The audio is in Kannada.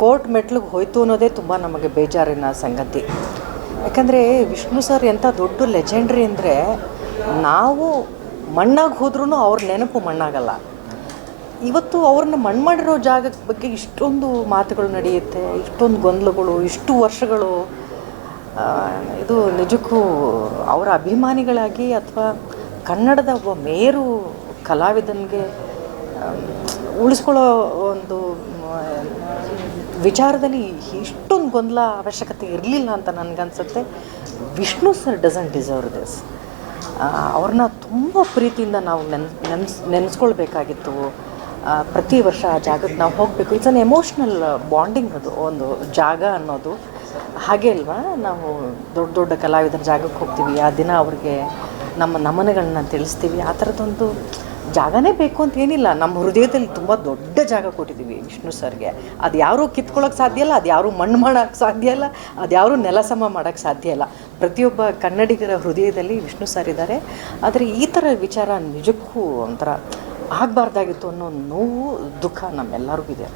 ಕೋರ್ಟ್ ಮೆಟ್ಲಿಗೆ ಹೋಯ್ತು ಅನ್ನೋದೇ ತುಂಬ ನಮಗೆ ಬೇಜಾರಿನ ಸಂಗತಿ. ಯಾಕಂದರೆ ವಿಷ್ಣು ಸರ್ ಎಂಥ ದೊಡ್ಡ ಲೆಜೆಂಡ್ರಿ ಅಂದರೆ, ನಾವು ಮಣ್ಣಾಗಿ ಹೋದ್ರೂ ಅವ್ರ ನೆನಪು ಮಣ್ಣಾಗಲ್ಲ. ಇವತ್ತು ಅವ್ರನ್ನ ಮಣ್ಣು ಮಾಡಿರೋ ಜಾಗದ ಬಗ್ಗೆ ಇಷ್ಟೊಂದು ಮಾತುಗಳು ನಡೆಯುತ್ತೆ, ಇಷ್ಟೊಂದು ಗೊಂದಲಗಳು, ಇಷ್ಟು ವರ್ಷಗಳು. ಇದು ನಿಜಕ್ಕೂ ಅವರ ಅಭಿಮಾನಿಗಳಾಗಿ ಅಥವಾ ಕನ್ನಡದ ಒಬ್ಬ ಮೇರು ಕಲಾವಿದನಿಗೆ ಉಳಿಸ್ಕೊಳ್ಳೋ ಒಂದು ವಿಚಾರದಲ್ಲಿ ಇಷ್ಟೊಂದು ಗೊಂದಲ ಅವಶ್ಯಕತೆ ಇರಲಿಲ್ಲ ಅಂತ ನನಗನ್ಸುತ್ತೆ. Vishnu sir doesn't deserve this. ಅವ್ರನ್ನ ತುಂಬ ಪ್ರೀತಿಯಿಂದ ನಾವು ನೆನೆಸ್ಕೊಳ್ಬೇಕಾಗಿತ್ತು. ಪ್ರತಿ ವರ್ಷ ಆ ಜಾಗಕ್ಕೆ ನಾವು ಹೋಗಬೇಕು. It's an emotional bonding. ಅದು ಒಂದು ಜಾಗ ಅನ್ನೋದು ಹಾಗೆ ಅಲ್ವಾ. ನಾವು ದೊಡ್ಡ ದೊಡ್ಡ ಕಲಾವಿದರ ಜಾಗಕ್ಕೆ ಹೋಗ್ತೀವಿ, ಆ ದಿನ ಅವ್ರಿಗೆ ನಮ್ಮ ನಮನಗಳನ್ನ ತಿಳಿಸ್ತೀವಿ. ಆ ಥರದ್ದೊಂದು ಜಾಗನೇ ಬೇಕು ಅಂತ ಏನಿಲ್ಲ, ನಮ್ಮ ಹೃದಯದಲ್ಲಿ ತುಂಬ ದೊಡ್ಡ ಜಾಗ ಕೊಟ್ಟಿದ್ದೀವಿ ವಿಷ್ಣು ಸರ್ಗೆ. ಅದು ಯಾರೂ ಕಿತ್ಕೊಳ್ಳೋಕೆ ಸಾಧ್ಯ ಇಲ್ಲ, ಅದು ಯಾರೂ ಮಣ್ಣು ಮಾಡೋಕ್ಕೆ ಸಾಧ್ಯ ಇಲ್ಲ, ಅದು ಯಾರೂ ನೆಲ ಸಮ ಮಾಡೋಕ್ಕೆ ಸಾಧ್ಯ ಇಲ್ಲ. ಪ್ರತಿಯೊಬ್ಬ ಕನ್ನಡಿಗರ ಹೃದಯದಲ್ಲಿ ವಿಷ್ಣು ಸರ್ ಇದ್ದಾರೆ. ಆದರೆ ಈ ಥರ ವಿಚಾರ ನಿಜಕ್ಕೂ ಒಂಥರ ಆಗಬಾರ್ದಾಗಿತ್ತು ಅನ್ನೋ ನೋವು, ದುಃಖ ನಮ್ಮೆಲ್ಲರಿಗೂ ಇದೆ.